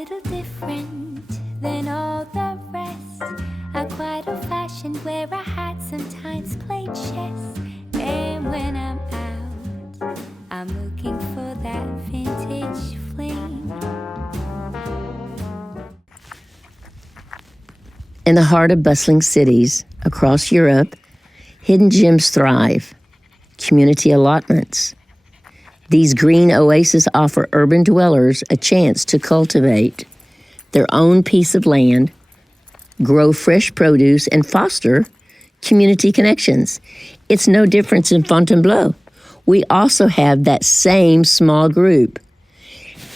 little different than all the rest. I'm quite old-fashioned, wear a hat, sometimes play chess. And when I'm out, I'm looking for that vintage fling. In the heart of bustling cities across Europe, hidden gems thrive. Community allotments. These green oases offer urban dwellers a chance to cultivate their own piece of land, grow fresh produce, and foster community connections. It's no different in Fontainebleau. We also have that same small group.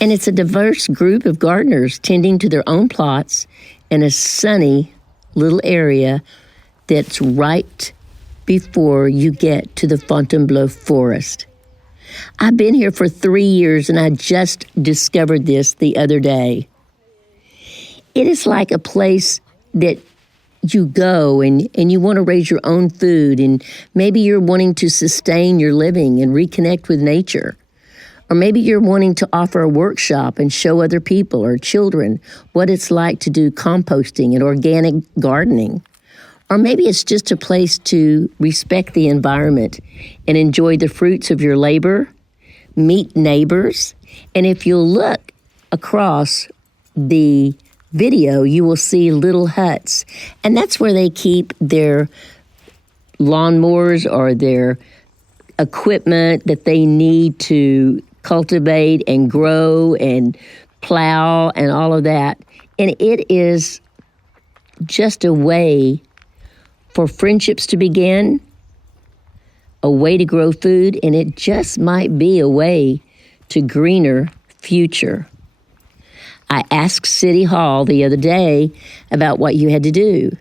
And it's a diverse group of gardeners tending to their own plots in a sunny little area that's right before you get to the Fontainebleau forest. I've been here for 3 years and I just discovered this the other day. It is like a place that you go and you want to raise your own food, and maybe you're wanting to sustain your living and reconnect with nature. Or maybe you're wanting to offer a workshop and show other people or children what it's like to do composting and organic gardening. Or maybe it's just a place to respect the environment and enjoy the fruits of your labor, meet neighbors. And if you'll look across the video, you will see little huts. And that's where they keep their lawnmowers or their equipment that they need to cultivate and grow and plow and all of that. And it is just a way for friendships to begin, a way to grow food, and it just might be a way to greener future. I asked City Hall the other day about what you had to do,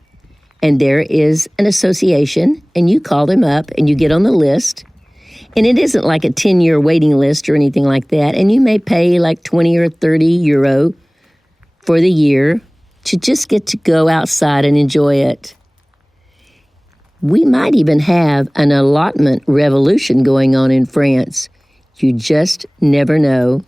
and there is an association, and you call them up and you get on the list, and it isn't like a 10-year waiting list or anything like that, and you may pay like 20 or 30 euro for the year to just get to go outside and enjoy it. We might even have an allotment revolution going on in France. You just never know.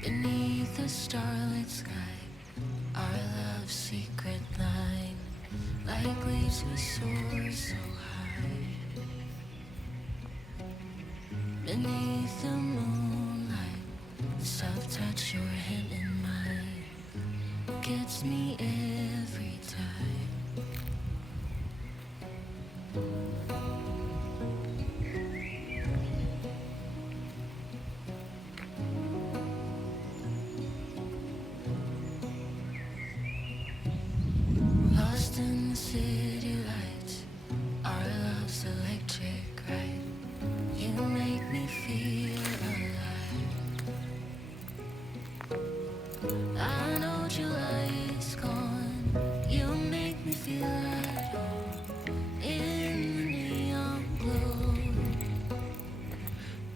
Beneath the starlit sky, our love's secret line, like leaves we soar so high. Beneath the moonlight, soft touch your hand in mine, gets me every time. Lost in the city lights, our love's electric right. You make me feel alive. I know July is gone. You make me feel at home in the neon glow.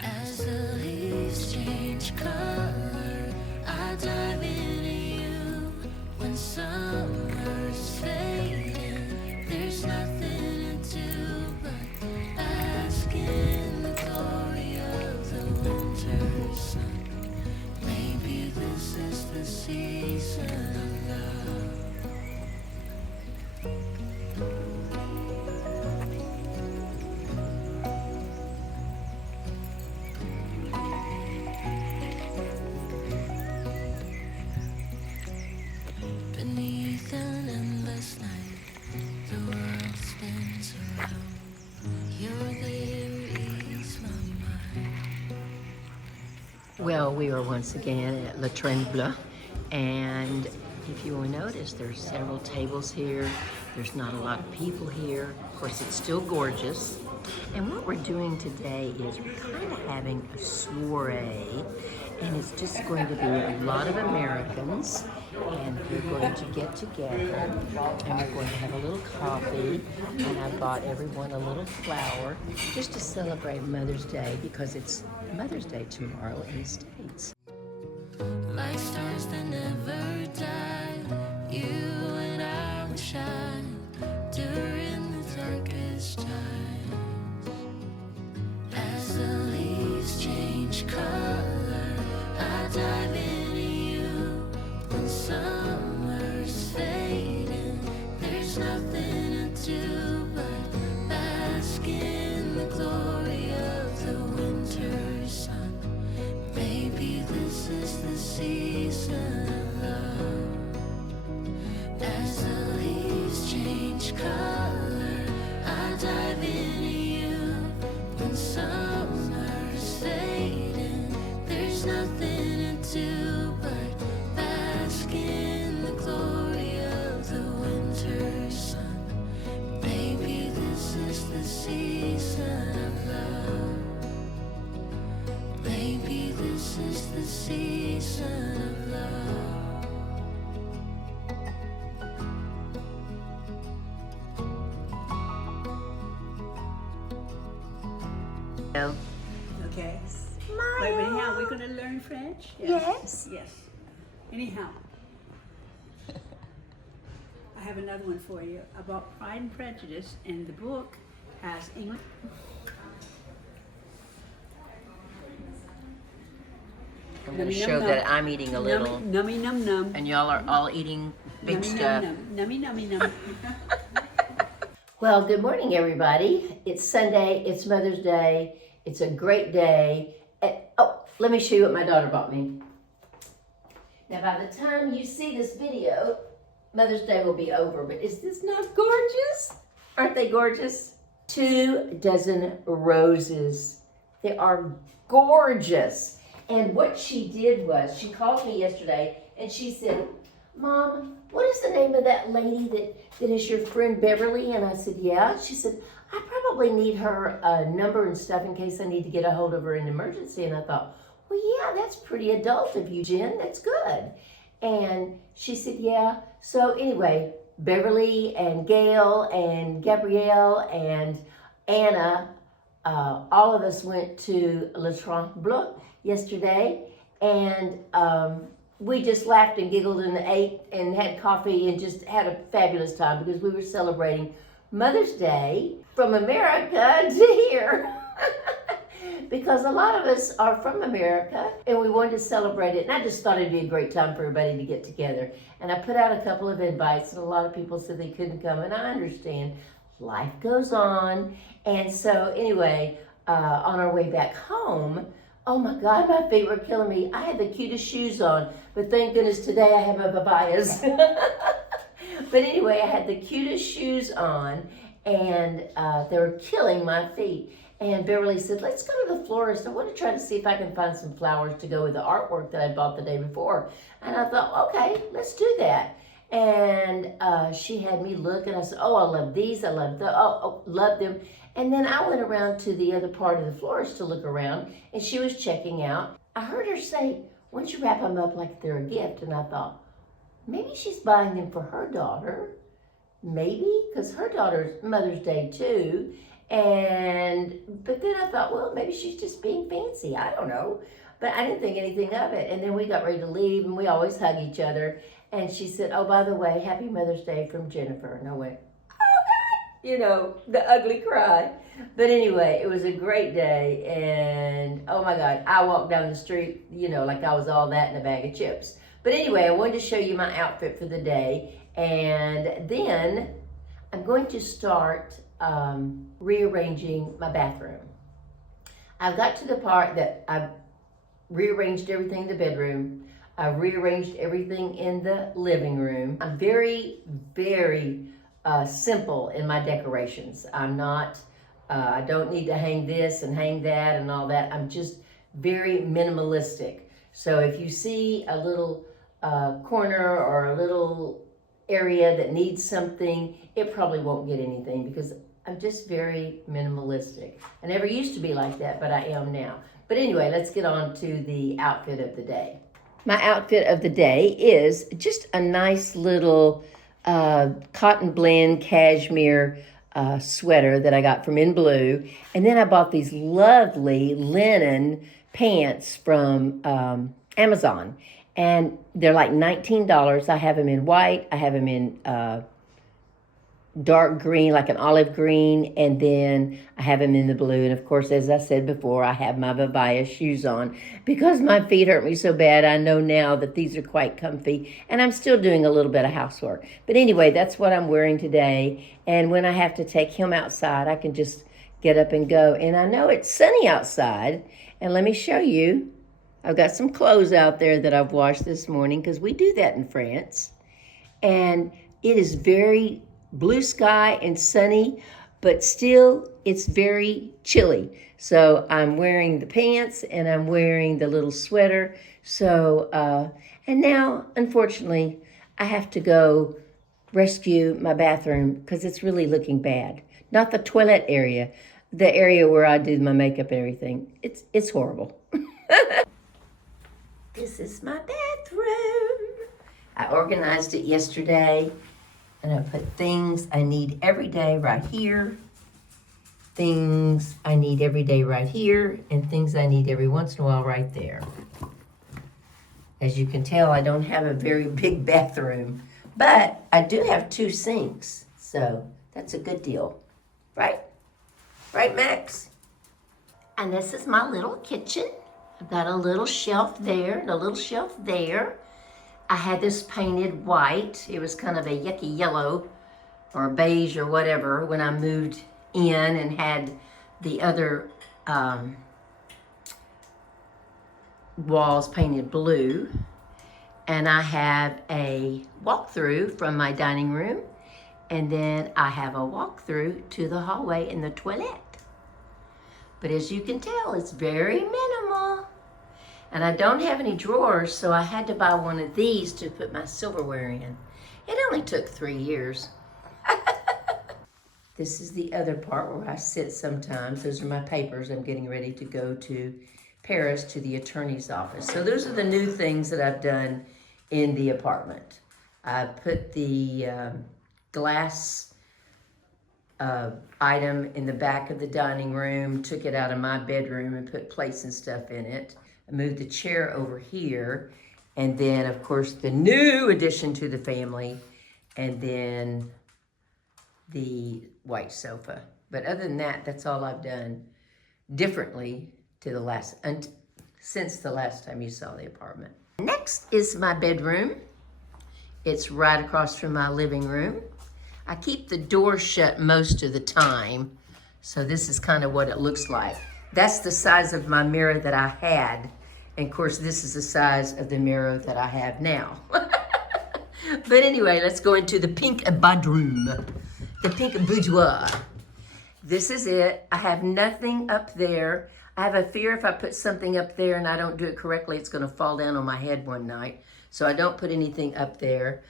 As the leaves change color, I dive into you. When summer's fading, there's nothing to do but bask in the glory of the winter sun. Maybe this is the season of love. Beneath an endless night, the world spins around. You're there, ease my mind. Well, we are once again at Le Train Bleu, and if you will notice, there's several tables here. There's not a lot of people here. Of course, it's still gorgeous. And what we're doing today is we're kind of having a soiree, and it's just going to be a lot of Americans, and we're going to get together, and we're going to have a little coffee, and I bought everyone a little flower just to celebrate Mother's Day, because it's Mother's Day tomorrow in the States. Like stars that never die, you and I will shine during the darkest times. As the leaves change color, I dive into you. When summer's fading, there's nothing to do but bask in the glory of the winter sun. Maybe this is the season of love. As the leaves change color, I dive into you. When summer's fading, there's nothing to do but bask in the glory of the winter sun. Maybe this is the season of love. Maybe this is the season of love. No. Okay. Smile. But anyhow, we're going to learn French? Yes. Yes. Anyhow, I have another one for you about Pride and Prejudice, and the book has English. I'm going to show that I'm eating a little, Nummy num num. and y'all are all eating big Nummy stuff. Nummy nummy num. Well, good morning, everybody. It's Sunday. It's Mother's Day. It's a great day. Oh, let me show you what my daughter bought me. Now, by the time you see this video, Mother's Day will be over. But is this not gorgeous? Aren't they gorgeous? 2 dozen roses. They are gorgeous. And what she did was, she called me yesterday and she said, Mom, what is the name of that lady that is your friend Beverly? And I said, yeah. She said, I probably need her number and stuff in case I need to get a hold of her in an emergency. And I thought, well, yeah, that's pretty adult of you, Jen. That's good. And she said, yeah. So anyway, Beverly and Gail and Gabrielle and Anna, all of us went to Le Tremblay yesterday, and we just laughed and giggled and ate and had coffee and just had a fabulous time because we were celebrating Mother's Day from America to here. Because a lot of us are from America and we wanted to celebrate it. And I just thought it'd be a great time for everybody to get together. And I put out a couple of invites and a lot of people said they couldn't come, and I understand. Life goes on. And so anyway, on our way back home, oh my God, my feet were killing me. I had the cutest shoes on, but thank goodness today I have my babayas. But anyway, I had the cutest shoes on, and they were killing my feet. And Beverly said, let's go to the florist. I want to try to see if I can find some flowers to go with the artwork that I bought the day before. And I thought, okay, let's do that. And she had me look, and I said, oh, I love these. I love love them. And then I went around to the other part of the florist to look around, and she was checking out. I heard her say, why don't you wrap them up like they're a gift? And I thought, maybe she's buying them for her daughter. Maybe, because her daughter's Mother's Day too. But then I thought, well, maybe she's just being fancy. I don't know. But I didn't think anything of it. And then we got ready to leave, and we always hug each other. And she said, oh, by the way, happy Mother's Day from Jennifer. And I went, you know, the ugly cry. But anyway, it was a great day, and oh my God, I walked down the street, you know, like I was all that in a bag of chips. But anyway, I wanted to show you my outfit for the day, and then I'm going to start rearranging my bathroom. I've got to the part that I've rearranged everything in the bedroom. I've rearranged everything in the living room. I'm very, very simple in my decorations. I'm not, I don't need to hang this and hang that and all that. I'm just very minimalistic. So if you see a little corner or a little area that needs something, it probably won't get anything because I'm just very minimalistic. I never used to be like that, but I am now. But anyway, let's get on to the outfit of the day. My outfit of the day is just a nice little cotton blend cashmere sweater that I got from In Blue. And then I bought these lovely linen pants from Amazon. And they're like $19. I have them in white. I have them in dark green, like an olive green, and then I have them in the blue. And of course, as I said before, I have my Vivaya shoes on because my feet hurt me so bad. I know now that these are quite comfy, and I'm still doing a little bit of housework. But anyway, that's what I'm wearing today. And when I have to take him outside, I can just get up and go. And I know it's sunny outside, and let me show you. I've got some clothes out there that I've washed this morning because we do that in France. And it is very blue sky and sunny, but still it's very chilly. So I'm wearing the pants and I'm wearing the little sweater. So, and now, unfortunately, I have to go rescue my bathroom because it's really looking bad. Not the toilet area, the area where I do my makeup and everything. It's horrible. This is my bathroom. I organized it yesterday. And I put things I need every day right here, things I need every day right here, and things I need every once in a while right there. As you can tell, I don't have a very big bathroom, but I do have 2 sinks, so that's a good deal, right? Right, Max? And this is my little kitchen. I've got a little shelf there and a little shelf there. I had this painted white. It was kind of a yucky yellow or beige or whatever when I moved in and had the other walls painted blue. And I have a walkthrough from my dining room. And then I have a walkthrough to the hallway and the toilet. But as you can tell, it's very minimal. And I don't have any drawers, so I had to buy one of these to put my silverware in. It only took 3 years. This is the other part where I sit sometimes. Those are my papers. I'm getting ready to go to Paris to the attorney's office. So those are the new things that I've done in the apartment. I put the glass item in the back of the dining room, took it out of my bedroom and put plates and stuff in it. I moved the chair over here, and then of course the new addition to the family, and then the white sofa. But other than that, that's all I've done differently to since the last time you saw the apartment. Next is my bedroom. It's right across from my living room. I keep the door shut most of the time, so this is kind of what it looks like. That's the size of my mirror that I had. And of course, this is the size of the mirror that I have now. But anyway, let's go into the pink bedroom, the pink boudoir. This is it. I have nothing up there. I have a fear if I put something up there and I don't do it correctly, it's gonna fall down on my head one night. So I don't put anything up there.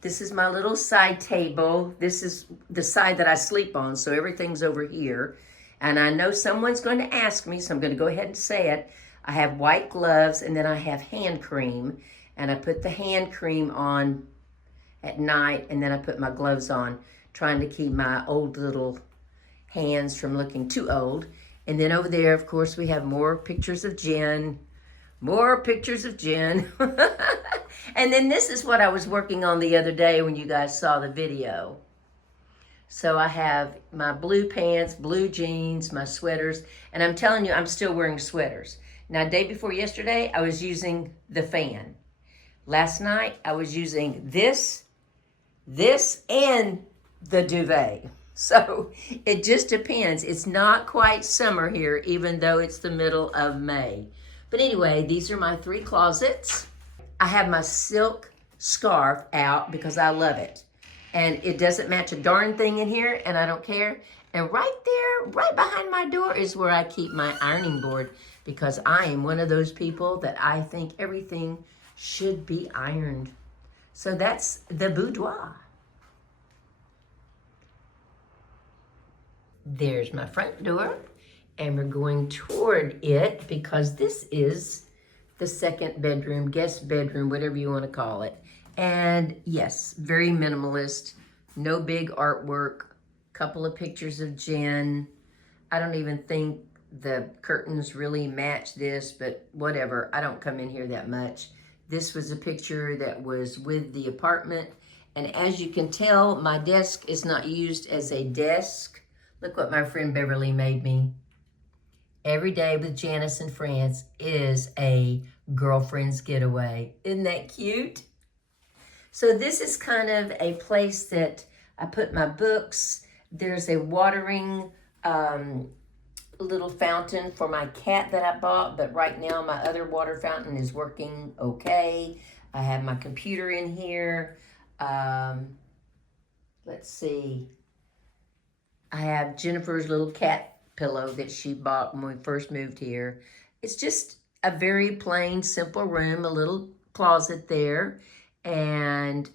This is my little side table. This is the side that I sleep on, so everything's over here. And I know someone's going to ask me, so I'm going to go ahead and say it. I have white gloves, and then I have hand cream. And I put the hand cream on at night, and then I put my gloves on, trying to keep my old little hands from looking too old. And then over there, of course, we have more pictures of Jen. More pictures of Jen. And then this is what I was working on the other day when you guys saw the video. So I have my blue pants, blue jeans, my sweaters, and I'm telling you, I'm still wearing sweaters. Now, day before yesterday, I was using the fan. Last night, I was using this, and the duvet. So it just depends. It's not quite summer here, even though it's the middle of May. But anyway, these are my 3 closets. I have my silk scarf out because I love it. And it doesn't match a darn thing in here, and I don't care. And right there, right behind my door is where I keep my ironing board because I am one of those people that I think everything should be ironed. So that's the boudoir. There's my front door, and we're going toward it because this is the second bedroom, guest bedroom, whatever you want to call it. And yes, very minimalist, no big artwork, couple of pictures of Jen. I don't even think the curtains really match this, but whatever, I don't come in here that much. This was a picture that was with the apartment, and as you can tell, my desk is not used as a desk. Look what my friend Beverly made me. Every day with Janice and friends is a girlfriend's getaway. Isn't that cute? So this is kind of a place that I put my books. There's a watering little fountain for my cat that I bought, but right now my other water fountain is working okay. I have my computer in here. Let's see. I have Jennifer's little cat pillow that she bought when we first moved here. It's just a very plain, simple room, a little closet there, and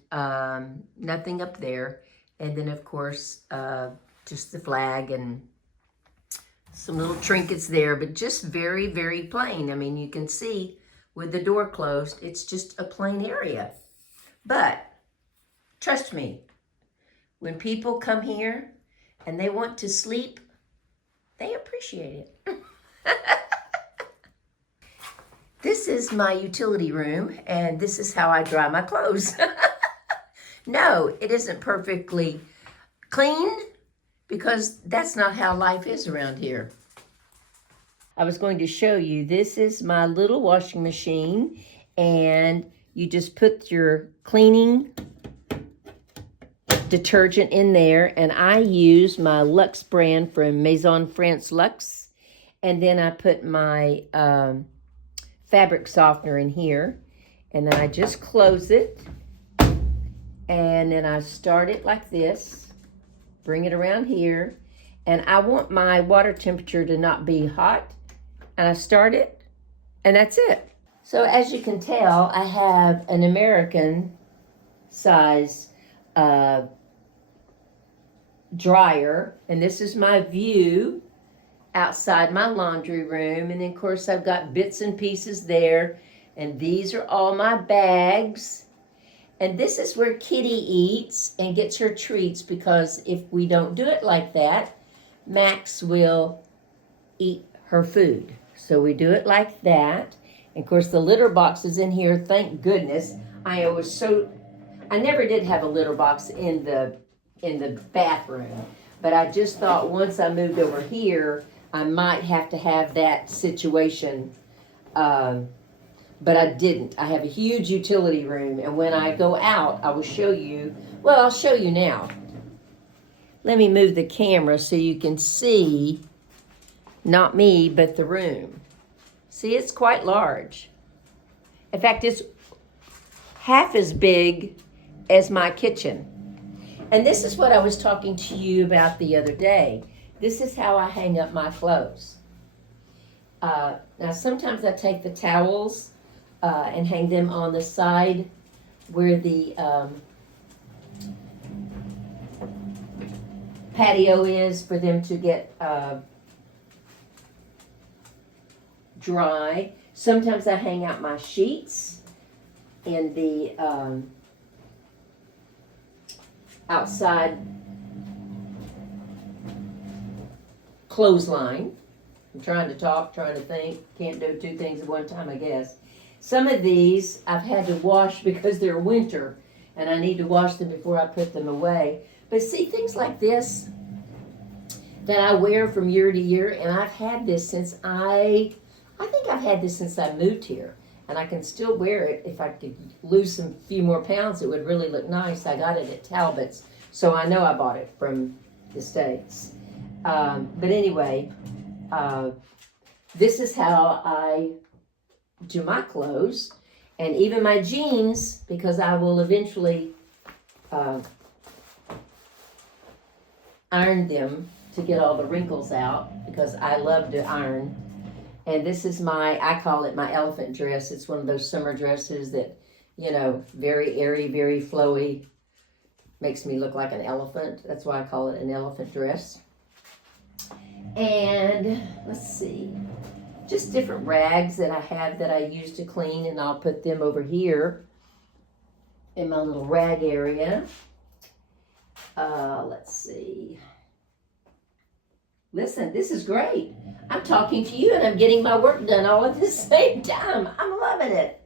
nothing up there. And then, of course, just the flag and some little trinkets there, but just very, very plain. I mean, you can see with the door closed, it's just a plain area. But trust me, when people come here and they want to sleep, they appreciate it. This is my utility room, and this is how I dry my clothes. No, it isn't perfectly clean, because that's not how life is around here. I was going to show you, this is my little washing machine, and you just put your cleaning detergent in there, and I use my Lux brand from Maison France Luxe, and then I put my fabric softener in here, and then I just close it, and then I start it like this, bring it around here, and I want my water temperature to not be hot, and I start it, and that's it. So as you can tell, I have an American size dryer, and this is my view outside my laundry room, and then of course I've got bits and pieces there, and these are all my bags, and this is where Kitty eats and gets her treats, because if we don't do it like that, Max will eat her food. So we do it like that. And of course the litter box is in here, thank goodness. I never did have a litter box in the bathroom, but I just thought once I moved over here, I might have to have that situation, but I didn't. I have a huge utility room, and when I go out, I will show you, well, I'll show you now. Let me move the camera so you can see, not me, but the room. See, it's quite large. In fact, it's half as big as my kitchen. And this is what I was talking to you about the other day. This is how I hang up my clothes. Now, sometimes I take the towels and hang them on the side where the patio is for them to get dry. Sometimes I hang out my sheets in the outside clothesline. I'm trying to talk, trying to think. Can't do two things at one time, I guess. Some of these I've had to wash because they're winter, and I need to wash them before I put them away. But see, things like this that I wear from year to year, and I've had this since I think I've had this since I moved here, and I can still wear it. If I could lose some few more pounds, it would really look nice. I got it at Talbot's, so I know I bought it from the States. But anyway, this is how I do my clothes, and even my jeans, because I will eventually iron them to get all the wrinkles out, because I love to iron. And this is I call it my elephant dress. It's one of those summer dresses that, you know, very airy, very flowy, makes me look like an elephant. That's why I call it an elephant dress. And let's see, just different rags that I have that I use to clean, and I'll put them over here in my little rag area. Let's see. Listen, this is great. I'm talking to you and I'm getting my work done all at the same time. I'm loving it.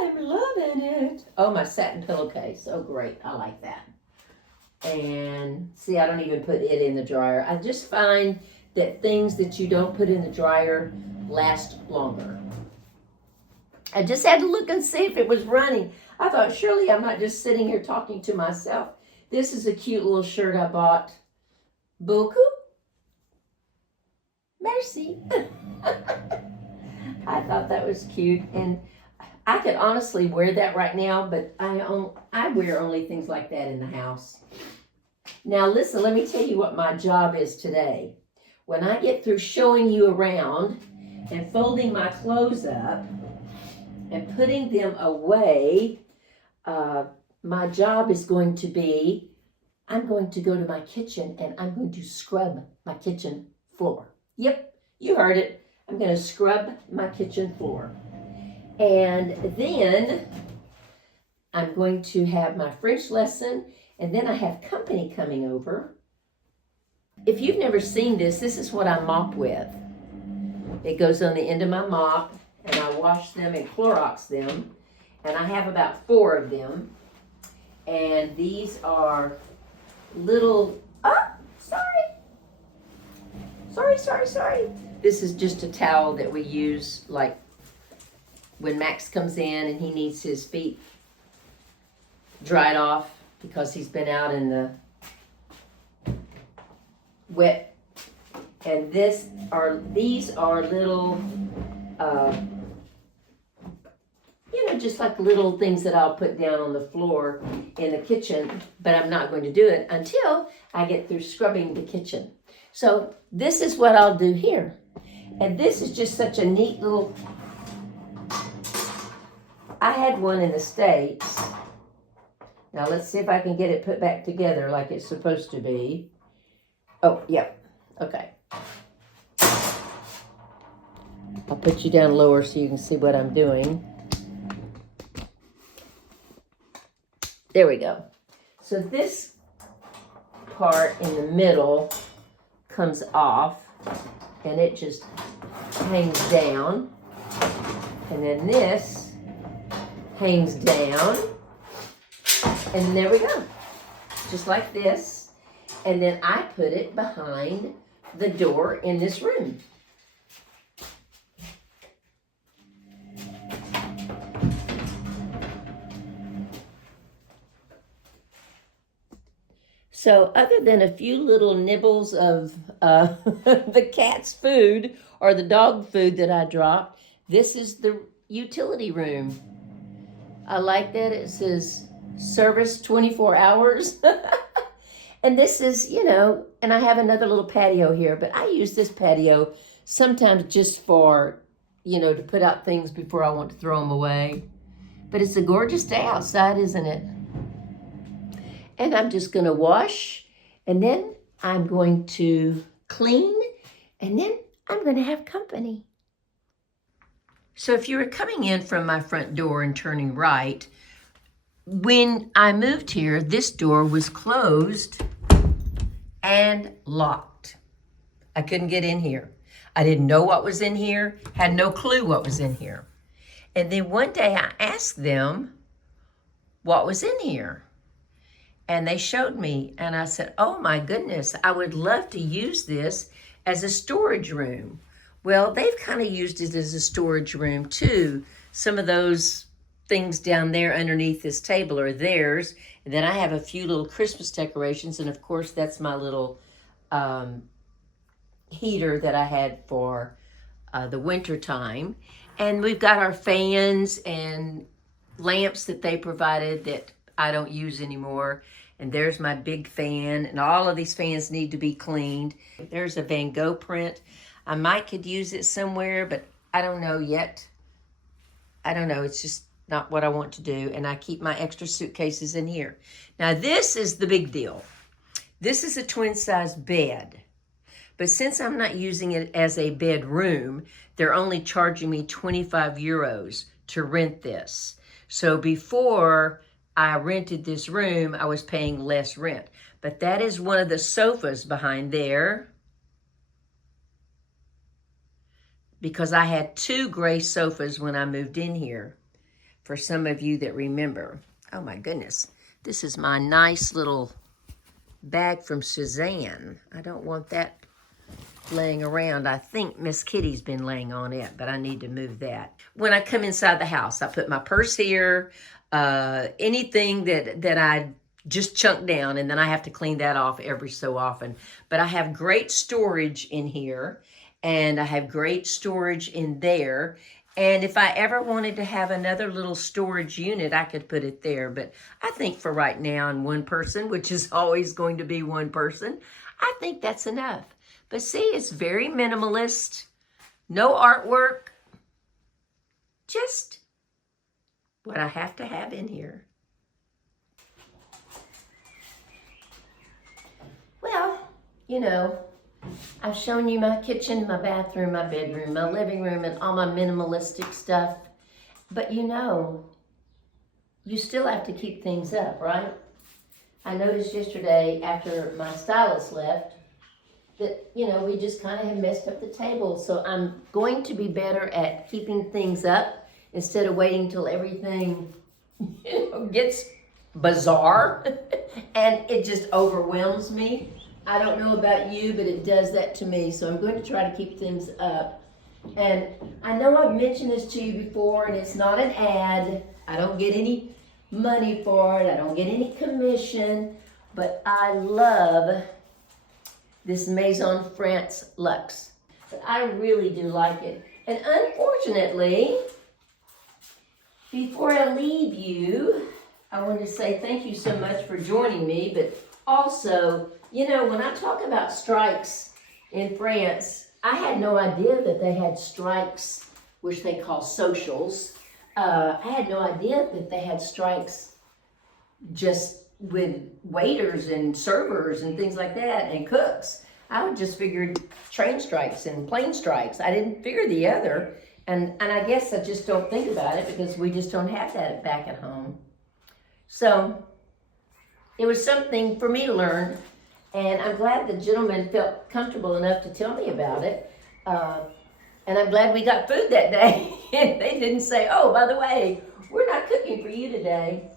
I'm loving it. Oh, my satin pillowcase. Oh, great. I like that. And see, I don't even put it in the dryer. I just find that things that you don't put in the dryer last longer. I just had to look and see if it was running. I thought, surely I'm not just sitting here talking to myself. This is a cute little shirt I bought. Beaucoup. Merci. I thought that was cute. And I could honestly wear that right now, but I wear only things like that in the house. Now listen, let me tell you what my job is today. When I get through showing you around and folding my clothes up and putting them away, my job is going to be, I'm going to go to my kitchen and I'm going to scrub my kitchen floor. Yep, you heard it. I'm going to scrub my kitchen floor. And then I'm going to have my French lesson, and then I have company coming over. If you've never seen this, this is what I mop with. It goes on the end of my mop, and I wash them and Clorox them, and I have about 4 of them. And these are little, sorry. This is just a towel that we use like when Max comes in and he needs his feet dried off because he's been out in the wet. And these are little, just like little things that I'll put down on the floor in the kitchen, but I'm not going to do it until I get through scrubbing the kitchen. So this is what I'll do here. And this is just such a neat little, I had one in the States. Now let's see if I can get it put back together like it's supposed to be. Oh, yeah, okay. I'll put you down lower so you can see what I'm doing. There we go. So this part in the middle comes off and it just hangs down. And then this hangs down. And there we go. Just like this. And then I put it behind the door in this room. So other than a few little nibbles of the cat's food or the dog food that I dropped, this is the utility room. I like that it says service 24 hours. And this is, and I have another little patio here, but I use this patio sometimes just for, to put out things before I want to throw them away. But it's a gorgeous day outside, isn't it? And I'm just going to wash, and then I'm going to clean, and then I'm going to have company. So if you were coming in from my front door and turning right, when I moved here, this door was closed and locked. I couldn't get in here. I didn't know what was in here, had no clue what was in here. And then one day I asked them what was in here. And they showed me, and I said, oh my goodness, I would love to use this as a storage room. Well, they've kind of used it as a storage room too. Some of those things down there underneath this table are theirs. And then I have a few little Christmas decorations, and of course that's my little heater that I had for the winter time. And we've got our fans and lamps that they provided that I don't use anymore. And there's my big fan, and all of these fans need to be cleaned. There's a Van Gogh print. I might could use it somewhere, but I don't know yet. I don't know, it's just not what I want to do. And I keep my extra suitcases in here. Now this is the big deal. This is a twin size bed. But since I'm not using it as a bedroom, they're only charging me 25 euros to rent this. So before I rented this room, I was paying less rent. But that is one of the sofas behind there, because I had 2 gray sofas when I moved in here, for some of you that remember. Oh my goodness, this is my nice little bag from Suzanne. I don't want that laying around. I think Miss Kitty's been laying on it, but I need to move that. When I come inside the house, I put my purse here, anything that I just chunk down, and then I have to clean that off every so often. But I have great storage in here, and I have great storage in there. And if I ever wanted to have another little storage unit, I could put it there. But I think for right now, in one person, which is always going to be one person, I think that's enough. But see, it's very minimalist, no artwork, just what I have to have in here. Well, you know, I've shown you my kitchen, my bathroom, my bedroom, my living room, and all my minimalistic stuff. But you know, you still have to keep things up, right? I noticed yesterday after my stylist left that, you know, we just kind of have messed up the table. So I'm going to be better at keeping things up instead of waiting till everything, you know, gets bizarre and it just overwhelms me. I don't know about you, but it does that to me. So I'm going to try to keep things up. And I know I've mentioned this to you before, and it's not an ad. I don't get any money for it. I don't get any commission, but I love this Maison France Luxe. But I really do like it. And unfortunately, before I leave you, I want to say thank you so much for joining me, but also, you know, when I talk about strikes in France, I had no idea that they had strikes, which they call socials. I had no idea that they had strikes just with waiters and servers and things like that and cooks. I just figured train strikes and plane strikes. I didn't figure the other. And I guess I just don't think about it because we just don't have that back at home. So it was something for me to learn. And I'm glad the gentleman felt comfortable enough to tell me about it. And I'm glad we got food that day. And they didn't say, oh, by the way, we're not cooking for you today.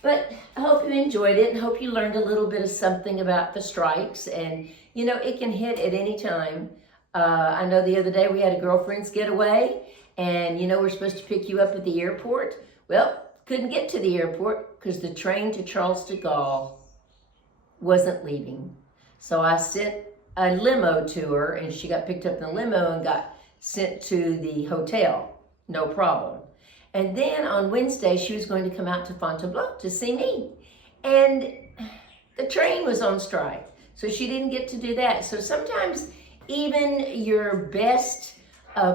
But I hope you enjoyed it and hope you learned a little bit of something about the strikes. And, you know, it can hit at any time. I know the other day we had a girlfriend's getaway. And, you know, we're supposed to pick you up at the airport. Well, couldn't get to the airport because the train to Charles de Gaulle wasn't leaving. So I sent a limo to her, and she got picked up in the limo and got sent to the hotel. No problem. And then on Wednesday, she was going to come out to Fontainebleau to see me. And the train was on strike, so she didn't get to do that. So sometimes even your best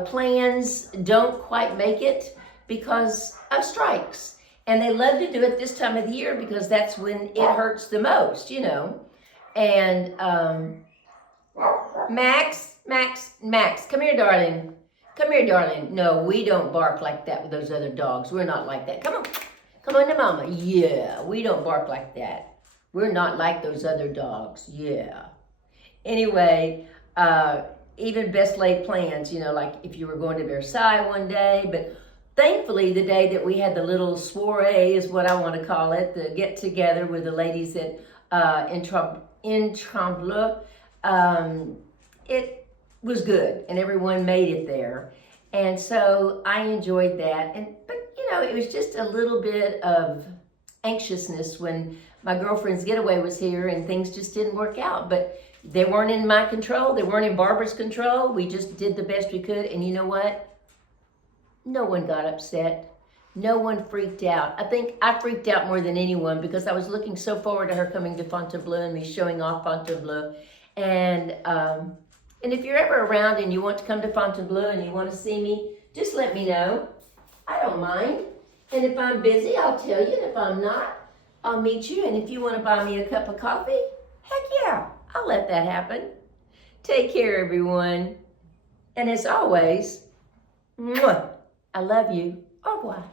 plans don't quite make it because of strikes. And they love to do it this time of the year because that's when it hurts the most, you know. And Max, come here, darling. Come here, darling. No, we don't bark like that with those other dogs. We're not like that. Come on to mama. Yeah, we don't bark like that. We're not like those other dogs. Yeah. Anyway, even best laid plans, you know, like if you were going to Versailles one day, but thankfully, the day that we had the little soiree is what I want to call it, the get together with the ladies at Interlude, it was good and everyone made it there. And so I enjoyed that. But you know, it was just a little bit of anxiousness when my girlfriend's getaway was here and things just didn't work out. But they weren't in my control. They weren't in Barbara's control. We just did the best we could. And you know what? No one got upset. No one freaked out. I think I freaked out more than anyone because I was looking so forward to her coming to Fontainebleau and me showing off Fontainebleau. And if you're ever around and you want to come to Fontainebleau and you want to see me, just let me know. I don't mind. And if I'm busy, I'll tell you. And if I'm not, I'll meet you. And if you want to buy me a cup of coffee, heck yeah, I'll let that happen. Take care, everyone. And as always, mwah, I love you. Au revoir.